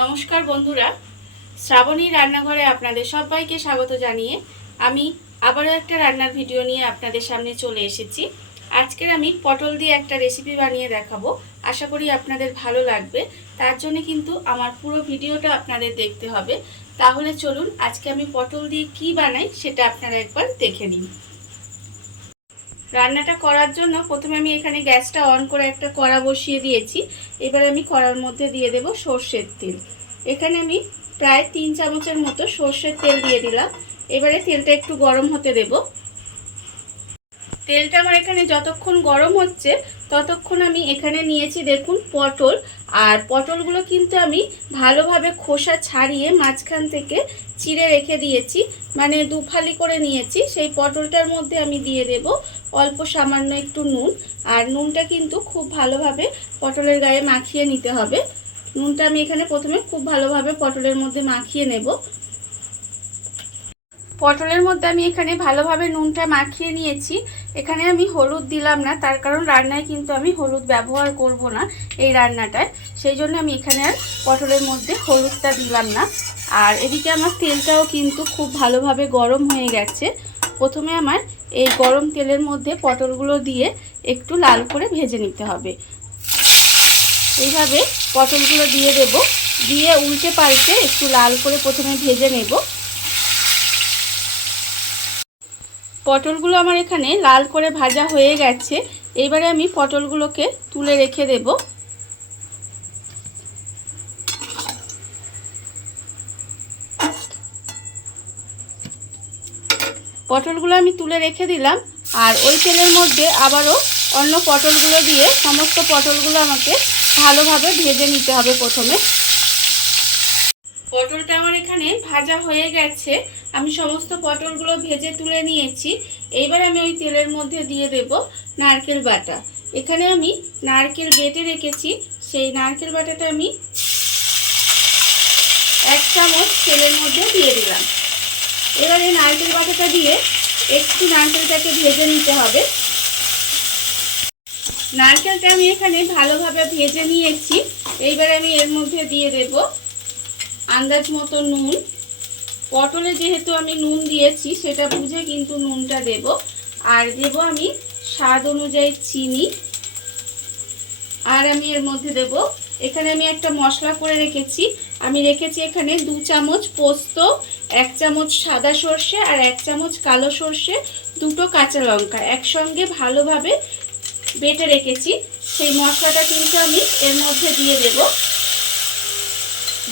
নমস্কার বন্ধুরা, শ্রাবণী রান্নাঘরে আপনাদের সবাইকে স্বাগত জানিয়ে আমি আবারও একটা রান্নার ভিডিও নিয়ে আপনাদের সামনে চলে এসেছি। আজকের আমি পটল দিয়ে একটা রেসিপি বানিয়ে দেখাবো। আশা করি আপনাদের ভালো লাগবে। তার জন্য কিন্তু আমার পুরো ভিডিওটা আপনাদের দেখতে হবে। তাহলে চলুন আজকে আমি পটল দিয়ে কি বানাই সেটা আপনারা একবার দেখে নিন। রান্নাটা করার জন্য প্রথমে আমি এখানে গ্যাসটা অন করে একটা কড়া বসিয়ে দিয়েছি। এবার আমি কড়ার মধ্যে দিয়ে দেব সর্ষের তেল। এখানে আমি প্রায় 3 চামচের মতো সর্ষের তেল দিয়ে দিলাম। এবারে তেলটা একটু গরম হতে দেব। তেলটা আমার এখানে যতক্ষণ গরম হচ্ছে ততক্ষণ আমি এখানে নিয়েছি দেখুন পটল। আর পটলগুলো কিন্তু আমি ভালোভাবে খোসা ছাড়িয়ে মাঝখান থেকে চিড়ে রেখে দিয়েছি, মানে দুফালি করে নিয়েছি। সেই পটলটার মধ্যে আমি দিয়ে দেব অল্প সামান্য একটু নুন। আর নুনটা কিন্তু খুব ভালোভাবে পটলের গায়ে মাখিয়ে নিতে হবে। নুনটা আমি এখানে প্রথমে খুব ভালোভাবে পটলের মধ্যে মাখিয়ে নেব। পটলের মধ্যে আমি এখানে ভালোভাবে নুনটা মাখিয়ে নিয়েছি। এখানে আমি হলুদ দিলাম না, তার কারণ রান্নায় কিন্তু আমি হলুদ ব্যবহার করব না এই রান্নাটায়। সেই জন্য আমি এখানে আর পটলের মধ্যে হলুদটা দিলাম না। আর এদিকে আমার তেলটাও কিন্তু খুব ভালোভাবে গরম হয়ে গেছে। প্রথমে আমার এই গরম তেলের মধ্যে পটলগুলো দিয়ে একটু লাল করে ভেজে নিতে হবে। এইভাবে পটলগুলো দিয়ে দেব, দিয়ে উল্টে পাল্টে একটু লাল করে প্রথমে ভেজে নেব। পটলগুলো আমার এখানে লাল করে ভাজা হয়ে গেছে। এবারে আমি পটলগুলোকে তুলে রেখে দেব। পটলগুলো আমি তুলে রেখে দিলাম। আর ওই তেলের মধ্যে আবারও অন্য পটলগুলো দিয়ে সমস্ত পটলগুলো আমাকে ভালোভাবে ভেজে নিতে হবে। প্রথমে পটলটা আমার এখানে ভাজা হয়ে গেছে। আমি সমস্ত পটলগুলো ভেজে তুলে নিয়েছি। এইবার আমি ওই তেলের মধ্যে দিয়ে দেব নারকেল বাটা। এখানে আমি নারকেল বেটে রেখেছি, সেই নারকেল বাটাটা আমি 1 চামচ তেলের মধ্যে দিয়ে দিলাম। এবার এই নারকেল বাটাটা দিয়ে একটু নারকেলটাকে ভেজে নিতে হবে। নারকেলটা আমি এখানে ভালোভাবে ভেজে নিয়েছি। এইবার আমি এর মধ্যে দিয়ে দেব আন্দাজ মতো নুন। পটলে যেহেতু আমি নুন দিয়েছি সেটা বুঝে কিন্তু নুনটা দেব। আর দেব আমি স্বাদ অনুযায়ী চিনি। আর আমি এর মধ্যে দেব, এখানে আমি একটা মশলা করে রেখেছি। আমি রেখেছি এখানে 2 চামচ পোস্ত, 1 চামচ সাদা সর্ষে আর 1 চামচ কালো সর্ষে, 2টো কাঁচা লঙ্কা একসঙ্গে ভালোভাবে বেটে রেখেছি। সেই মশলাটা কিন্তু আমি এর মধ্যে দিয়ে দেব।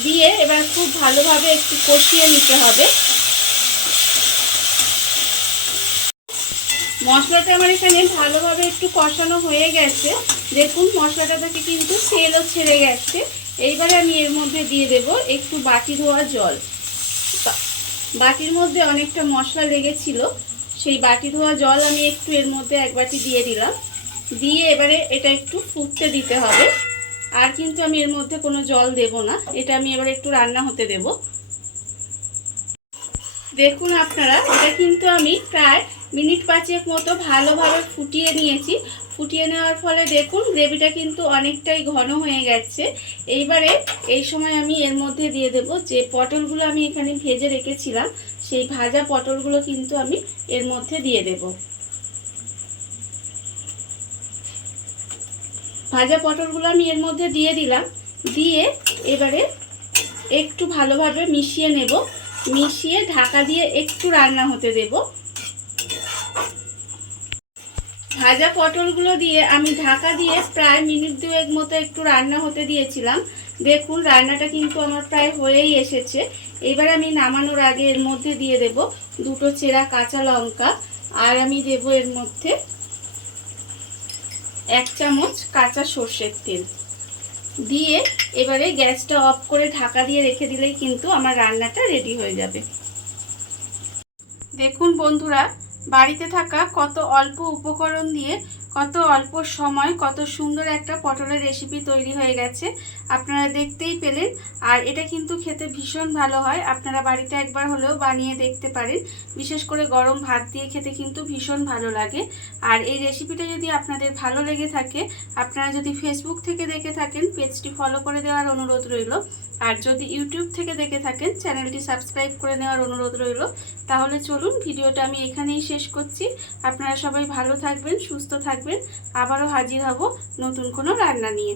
দিয়ে এবার খুব ভালোভাবে একটু কষিয়ে নিতে হবে। মশলাটা আমার এখানে ভালোভাবে একটু কষানো হয়ে গেছে। দেখুন মশলাটা থেকে কিন্তু তেলও ছেড়ে গেছে। এইবারে আমি এর মধ্যে দিয়ে দেব একটু বাটি ধোয়া জল। বাটির মধ্যে অনেকটা মশলা লেগেছিল, সেই বাটি ধোয়া জল আমি একটু এর মধ্যে 1 বাটি দিয়ে দিলাম। দিয়ে এবারে এটা একটু ফুটতে দিতে হবে। আর কিন্তু আমি এর মধ্যে কোনো জল দেব না, এটা আমি এবারে একটু রান্না হতে দেব। দেখুন আপনারা, এটা কিন্তু আমি প্রায় মিনিট 5 মতো ভালোভাবে ফুটিয়ে নিয়েছি। ফুটিয়ে নেওয়ার ফলে দেখুন গ্রেভিটা কিন্তু অনেকটাই ঘন হয়ে গেছে। এইবারে এই সময় আমি এর মধ্যে দিয়ে দেব যে পটলগুলো আমি এখানে ভেজে রেখেছিলাম, সেই ভাজা পটলগুলো কিন্তু আমি এর মধ্যে দিয়ে দেব। ভাজা পটলগুলো আমি এর মধ্যে দিয়ে দিলাম। দিয়ে এবারে একটু ভালোভাবে মিশিয়ে নেব। মিশিয়ে ঢাকা দিয়ে একটু রান্না হতে দেব। ভাজা পটলগুলো দিয়ে আমি ঢাকা দিয়ে প্রায় মিনিট 2 মতো একটু রান্না হতে দিয়েছিলাম। দেখুন রান্নাটা কিন্তু আমার প্রায় হয়েই এসেছে। এবার আমি নামানোর আগে এর মধ্যে দিয়ে দেব 2টো চেরা কাঁচা লঙ্কা। আর আমি দেব এর মধ্যে 1 চামচ কাঁচা সর্ষের তেল। দিয়ে এবারে গ্যাসটা অফ করে ঢাকা দিয়ে রেখে দিলেই কিন্তু আমার রান্নাটা রেডি হয়ে যাবে। দেখুন বন্ধুরা, বাড়িতে থাকা কত অল্প উপকরণ দিয়ে কত অল্প সময় কত সুন্দর একটা পটলের রেসিপি তৈরি হয়ে গেছে, আপনারা দেখতেই পেলেন। আর এটা কিন্তু খেতে ভীষণ ভালো হয়, আপনারা বাড়িতে একবার হলেও বানিয়ে দেখতে পারেন। বিশেষ করে গরম ভাত দিয়ে খেতে কিন্তু ভীষণ ভালো লাগে। আর এই রেসিপিটা যদি আপনাদের ভালো লেগে থাকে, আপনারা যদি ফেসবুক থেকে দেখে থাকেন পেজটি ফলো করে দেওয়ার অনুরোধ রইল। আর যদি ইউটিউব থেকে দেখে থাকেন চ্যানেলটি সাবস্ক্রাইব করে নেওয়ার অনুরোধ রইল। তাহলে চলুন ভিডিওটা আমি এখানেই শেষ করছি। আপনারা সবাই ভালো থাকবেন, সুস্থ থাকবেন। আবারও হাজির হব নতুন কোনো রান্না নিয়ে।